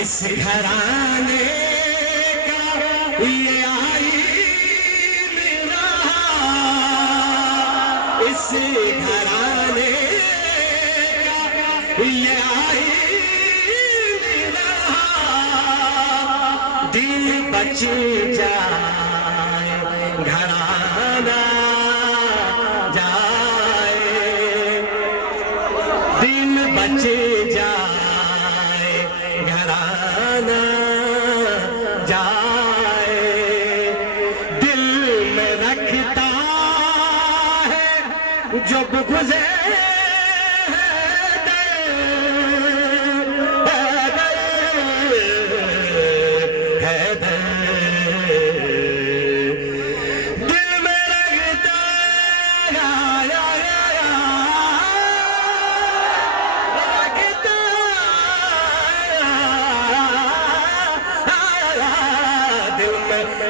اس گھرانے کا یہ آئین رہا، اس گھرانے کا یہ آئین رہا، دل بچ جائے گھرانا جائے، دل بچ جائے گھرانا جائے، دل میں رکھتا ہے جب گزرے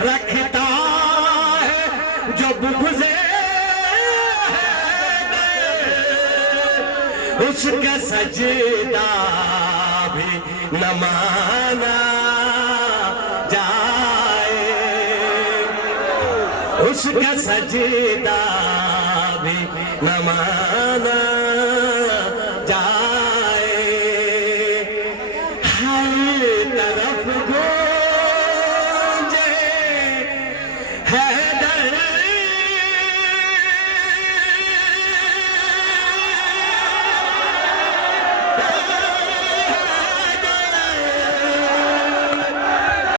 رکھتا ہے جب گزرے اس کا سجدہ بھی نہ مانا جائے، اس کا سجدہ بھی نہ مانا